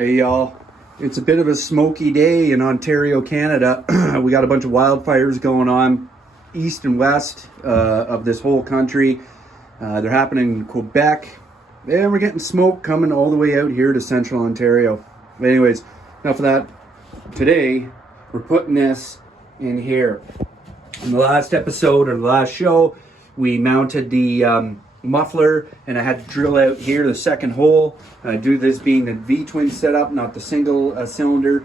Hey y'all, it's a bit of a smoky day in Ontario, Canada. We got a bunch of wildfires going on east and west of this whole country. They're happening in Quebec, and we're getting smoke coming all the way out here to central Ontario. But anyways, enough of that. Today, we're putting this in here. In the last episode or the last show, we mounted the muffler, and I had to drill out here the second hole. Due to this being the V-twin setup, not the single cylinder,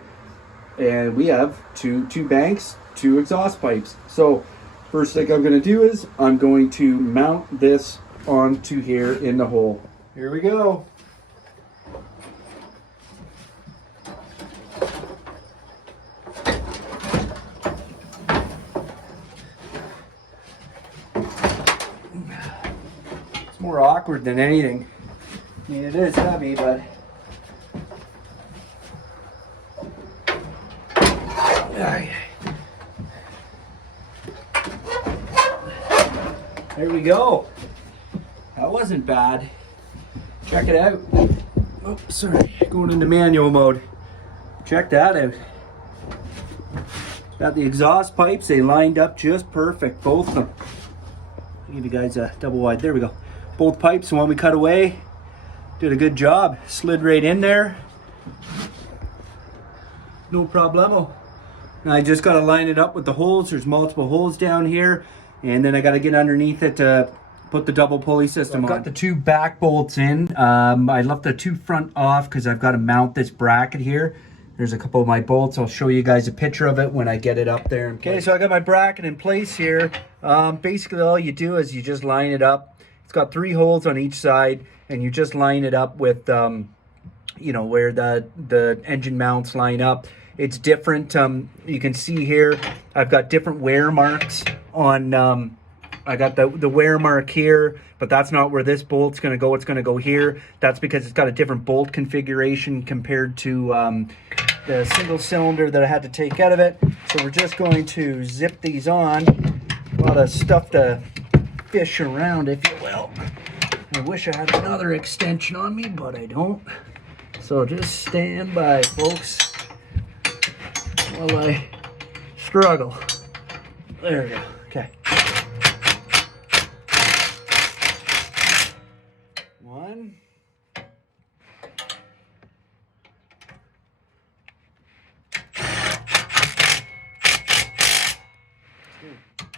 and we have two banks, two exhaust pipes. So first thing I'm going to do is I'm going to mount this onto here in the hole. Here we go. More awkward than anything. I mean, it is heavy, but there we go. That wasn't bad. Check it out. Oh, sorry, going into manual mode. Check that out. Got the exhaust pipes, they lined up just perfect, both of them. I'll give you guys a double wide. There we go. Both pipes, the one we cut away, did a good job. Slid right in there. No problemo. Now I just got to line it up with the holes. There's multiple holes down here. And then I got to get underneath it to put the double pulley system on. I've got the two back bolts in. I left the two front off because I've got to mount this bracket here. There's a couple of my bolts. I'll show you guys a picture of it when I get it up there. Okay, so I got my bracket in place here. Basically all you do is you just line it up. It's got 3 holes on each side, and you just line it up with, you know, where the engine mounts line up. It's different. You can see here, I've got different wear marks on, I got the wear mark here, but that's not where this bolt's going to go. It's going to go here. That's because it's got a different bolt configuration compared to the single cylinder that I had to take out of it. So we're just going to zip these on. A lot of stuff to fish around, if you will. I wish I had another extension on me, but I don't. So just stand by, folks, while I struggle. There we go. Okay. One. I'm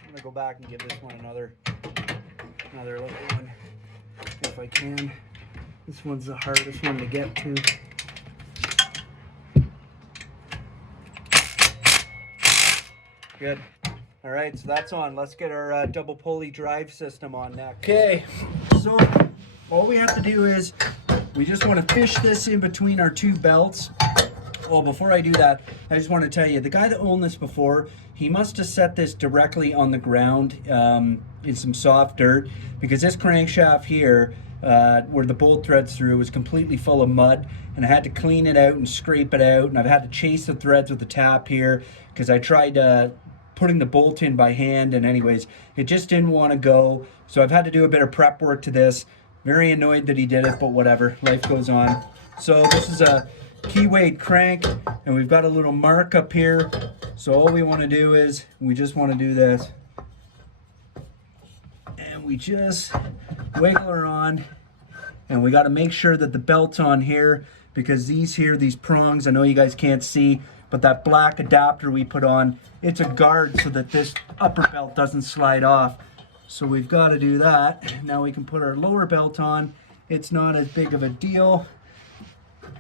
gonna go back and give this one another little one if I can. This one's the hardest one to get to. Good. All right, so that's on. Let's get our double pulley drive system on next. Okay, so all we have to do is we just want to fish this in between our two belts. Well, before I do that, I just want to tell you, the guy that owned this before, he must have set this directly on the ground in some soft dirt, because this crankshaft here, where the bolt threads through, was completely full of mud, and I had to clean it out and scrape it out, and I've had to chase the threads with the tap here, because I tried putting the bolt in by hand, and anyways, it just didn't want to go, so I've had to do a bit of prep work to this. Very annoyed that he did it, but whatever, life goes on. So this is a key weight crank, and we've got a little mark up here, so all we want to do is we just want to do this, and we just wiggle her on, and we got to make sure that the belt's on here, because these prongs, I know you guys can't see, but that black adapter we put on, it's a guard so that this upper belt doesn't slide off. So we've got to do that. Now we can put our lower belt on. It's not as big of a deal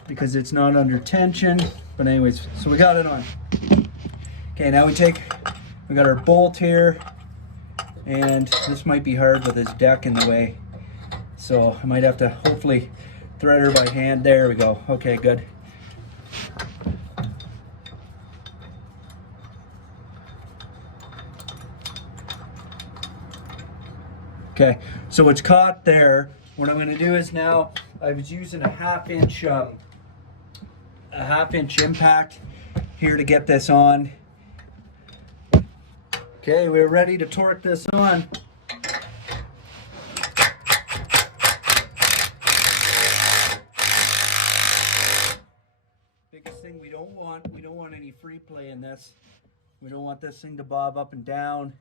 because it's not under tension, but anyways, so we got it on. Okay, now we got our bolt here, and this might be hard with this deck in the way, so I might have to hopefully thread her by hand. There we go. Okay, good. Okay, so it's caught there. What I'm going to do is now, I was using a half inch impact here to get this on. Okay, we're ready to torque this on. thing we don't want any free play in this. We don't want this thing to bob up and down.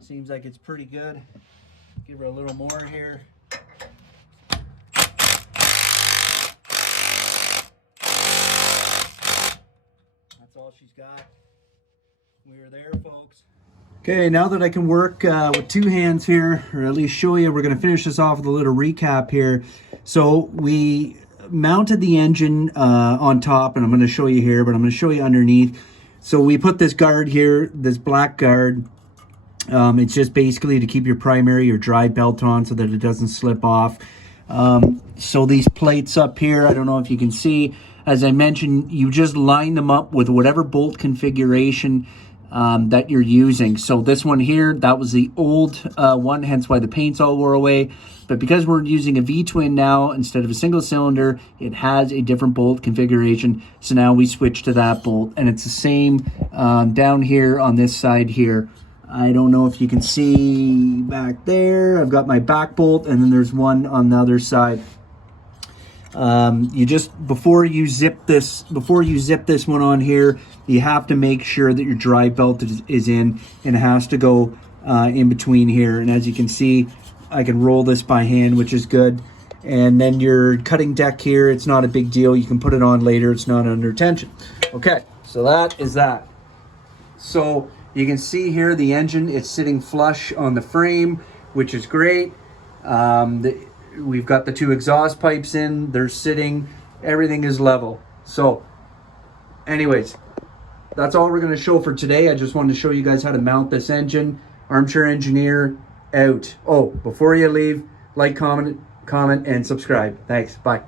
Seems like it's pretty good. Give her a little more here. That's all she's got. We are there, folks. Okay, now that I can work with two hands here, or at least show you, we're going to finish this off with a little recap here. So we mounted the engine on top, and I'm going to show you here, but I'm going to show you underneath. So we put this guard here, this black guard. It's just basically to keep your primary or dry belt on so that it doesn't slip off. So these plates up here, I don't know if you can see, as I mentioned, you just line them up with whatever bolt configuration that you're using. So this one here, that was the old one, hence why the paints all wore away. But because we're using a V-twin now instead of a single cylinder, it has a different bolt configuration. So now we switch to that bolt, and it's the same down here on this side here. I don't know if you can see back there. I've got my back bolt, and then there's one on the other side. You just, before you zip this one on here, you have to make sure that your dry belt is in, and it has to go in between here. And as you can see, I can roll this by hand, which is good. And then your cutting deck here, it's not a big deal. You can put it on later. It's not under tension. Okay, so that is that. So you can see here the engine, it's sitting flush on the frame, which is great. We've got the two exhaust pipes in, they're sitting, everything is level. So anyways, that's all we're going to show for today. I just wanted to show you guys how to mount this engine. Armchair Engineer out. Oh, before you leave, like, comment, and subscribe. Thanks. Bye.